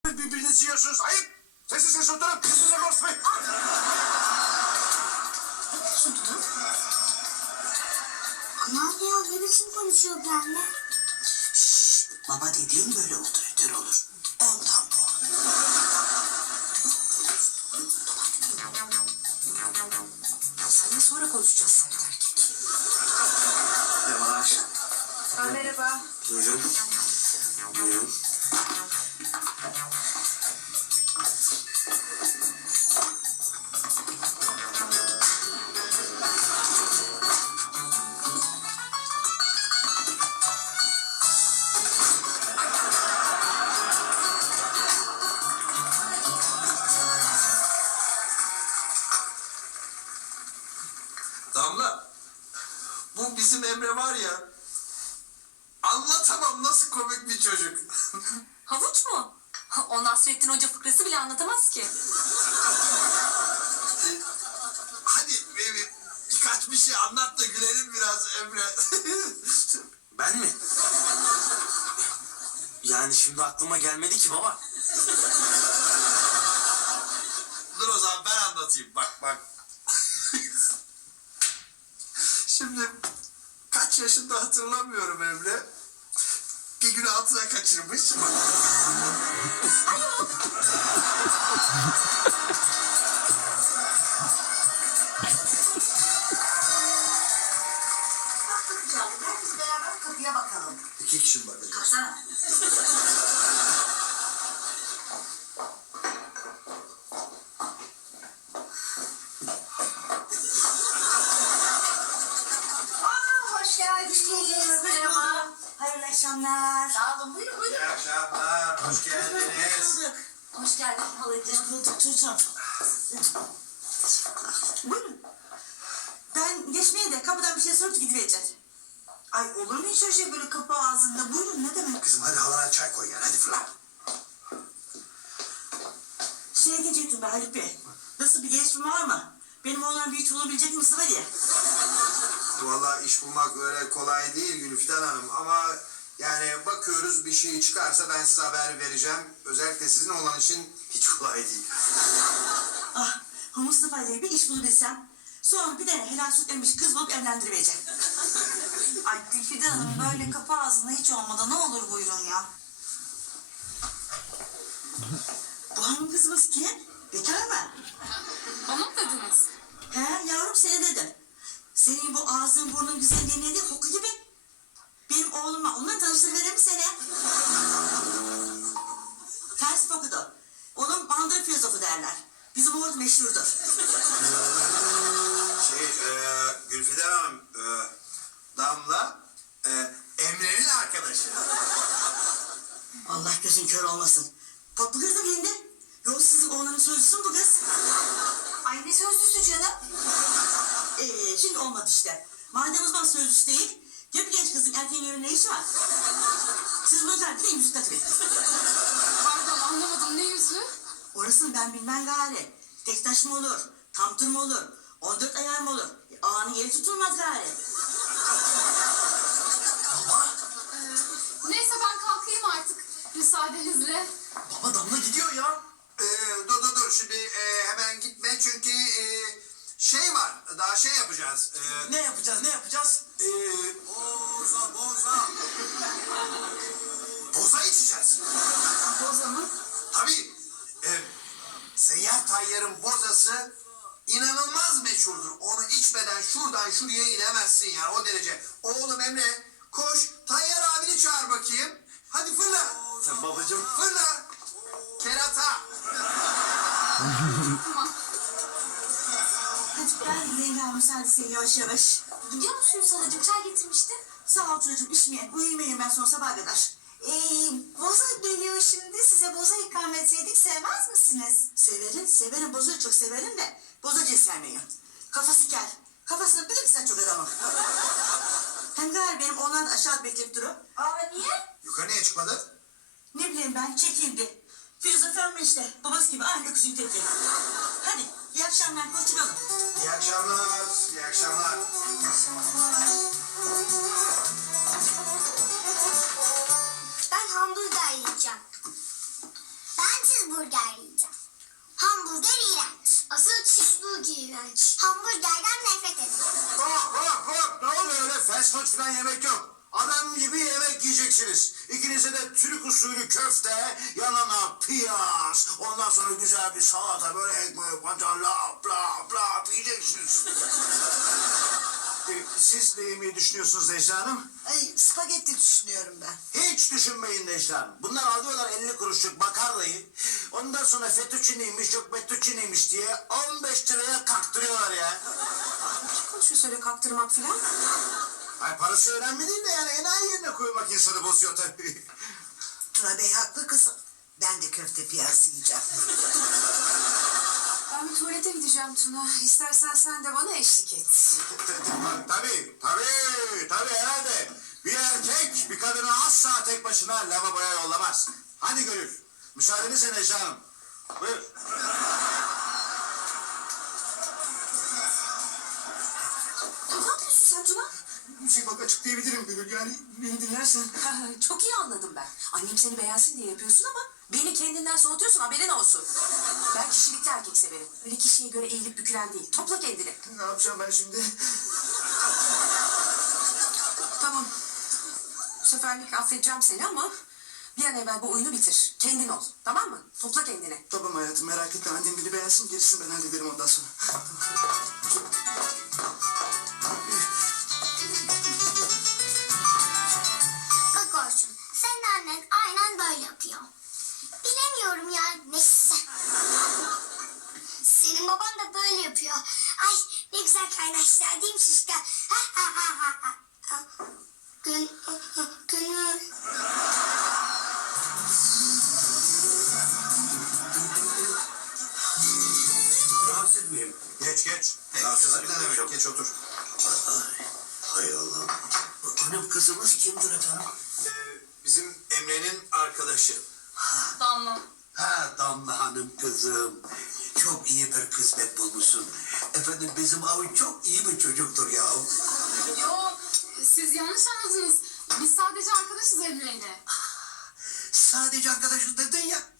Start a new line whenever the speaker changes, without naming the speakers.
Birbirinizi yiyorsunuz. Ayıp. Sessiz sessiz oturun. Size konuşmayın.
Şunu tutun. Aman ya ne biçim konuşuyor benimle?
Şşş, baba dediğin böyle otoritör olur. Ondan bu. Seninle sonra konuşacağız sert erkek.
Yavaş.
Merhaba.
Buyurun. Buyurun.
Damla, bu bizim Emre var ya, anlatamam nasıl komik bir çocuk.
Havuç mu? O Nasrettin Hoca fıkrası bile anlatamaz ki.
Hadi birkaç bir şey anlat da gülelim biraz Emre.
Ben mi? Yani şimdi aklıma gelmedi ki baba.
Dur o zaman ben anlatayım, bak. Şimdi kaç yaşında hatırlamıyorum Emre. Bir gün altına kaçırmış.
Biz beraber kapıya bakalım.
2 kişi mi bakacağız?
Kalksana. Hoş geldiniz.
Merhaba.
Hayırlı akşamlar.
Sağ olun buyurun buyurun.
İyi akşamlar, hoş geldiniz.
Hoş geldin halacığım.
Bulduk çocuğum. Buyurun. Ben geçmeye de kapıdan bir şey sorup gidivereceğim. Ay olur mu hiç öyle şey böyle kapı ağzında? Buyurun ne demek?
Kızım hadi halana çay koy gel, hadi fırla.
Şeye diyecektim ben Haluk Bey. Nasıl bir gelişme var mı? Benim oğlan bir iş bulabilecek misin var ya?
Vallahi iş bulmak öyle kolay değil Gülfiden Hanım ama yani bakıyoruz bir şey çıkarsa ben size haber vereceğim. Özellikle sizin olan için hiç kolay değil.
Ah, Mustafa ile bir iş bulabilsem. Sonra bir de helal süt emmiş kız bulup evlendireceğim.
Ay Gülfide Hanım böyle kapı ağzında hiç olmadan ne olur buyurun ya.
Bu hanım kızımız kim? Bekar mı?
Bana mı dediniz?
He yavrum seni dedim. Senin bu ağzın burnun güzelliği neydi? Koku gibi. Benim oğluma onunla tanıştırıverir mi seni? Felsefe okudu. Onun bandır filozofu derler. Bizim orada meşhurdur.
Gülfiden Hanım, Damla, Emre'nin arkadaşı.
Allah gözün kör olmasın. Tatlı kız da birinde. Yok sizin oğlanın sözlüsü mü bu kız?
Ay ne sözlüsü canım?
Şimdi olmadı işte. Madem uzman sözlüsü değil, ya bir genç kızın erkeğin evinde ne işi var? Siz bunu terk edin, yüzü tabii.
Pardon anlamadım ne yüzü?
Orasını ben bilmem gari. Tek taş mı olur, tam tur mu olur, 14 ayar mı olur? Ağanın yeri tutulmaz gari.
Neyse ben kalkayım artık müsaadenizle.
Baba Damla gidiyor ya. Dur şimdi hemen gitme çünkü şey var, daha şey yapacağız.
Ne yapacağız?
Boza. Boza içeceğiz.
Boza mı?
Tabii. Seyyar Tayyar'ın bozası inanılmaz meşhurdur. Onu içmeden şuradan şuraya inemezsin ya o derece. Oğlum Emre koş Tayyar abini çağır bakayım. Hadi fırla.
Sen babacığım.
Fırla. Kerata.
Hadi ben gideyim ya müsaadesiyle yavaş yavaş.
Gidiyor musunuz halacığım? Çay getirmiştim.
Sağ ol çocuğum içmeyin, uyumayayım ben sonra sabaha kadar.
Boza geliyor şimdi size boza ikram etseydik sevmez misiniz?
Severim bozayı çok severim de bozacıyı sevmiyorum. Kafası kel, kafasını bilir sen çok adamım. Hem galiba benim oğlan da aşağı bekleyip durup.
Aa niye?
Yukarı niye çıkmadı?
Ne bileyim ben çekildi. Filozof mi işte, babası gibi aynı öküzün teki. Hadi iyi akşamlar, hoşçakalın.
İyi akşamlar. İyi akşamlar.
Ben hamburger yiyeceğim. Ben
cheeseburger yiyeceğim. Hamburger iğrenç. Asıl cheeseburger iğrenç. Hamburgerden nefret ederim.
Hop ne oluyor öyle fast food falan yemek yok. Adam gibi yemek yiyeceksiniz. İkinize de Türk usulü köfte, yanına piyaz, ondan sonra güzel bir salata, böyle ekmek, pancar, lap lap lap yiyeceksiniz. Siz ne yemeyi düşünüyorsunuz Necla Hanım?
Ay spagetti düşünüyorum ben.
Hiç düşünmeyin Necla Hanım. Bunlar alıyorlar 50 kuruşluk makarnayı. Ondan sonra fettuccine'ymiş yok fettuccine'ymiş diye 15 liraya kaktırıyorlar ya.
Konuşuyorsun öyle kaktırmak falan.
Ay parası önemli değil de yani enayi yerine koymak insanı bozuyor tabii.
Tuna Bey haklı kızım. Ben de köfte piyazı yiyeceğim.
Ben bir tuvalete gideceğim Tuna. İstersen sen de bana eşlik et.
Tabii herhalde. Bir erkek bir kadını asla tek başına lavaboya yollamaz. Hadi Gönül. Müsaadenizle Necla Hanım. Buyur.
Ne yapıyorsun sen Tuna?
Bir şey bak açıklayabilirim Gönül. Yani beni dinlersen.
Çok iyi anladım ben. Annem seni beğensin diye yapıyorsun ama beni kendinden soğutuyorsun, haberin olsun. Ben kişilikli erkek severim. Öyle kişiye göre eğilip bükülen değil. Topla kendini.
Ne yapacağım ben şimdi?
Tamam. Bu seferlik affedeceğim seni ama bir an evvel bu oyunu bitir. Kendin ol. Tamam mı? Topla kendini.
Tamam hayatım merak etme. Annem beni beğensin gerisini ben hallederim ondan sonra.
Bak Orçun, senin annen aynen böyle yapıyor. Bilemiyorum ya, neyse. Senin baban da böyle yapıyor. Ay ne güzel kaynaşlar değil mi Şişka? Gönül.
Rahatsız etmeyeyim. Geç. Rahatsızlık ne demek? Geç otur.
Hay Allah. Hanım kızımız kimdir efendim? Bizim Emre'nin arkadaşı.
Damla.
Ha Damla Hanım kızım. Çok iyi bir kısmet bulmuşsun. Efendim bizim avuç çok iyi bir çocuktur ya.
Yo, siz yanlış anladınız. Biz sadece arkadaşız Emre'yle.
Sadece arkadaşız dedin ya.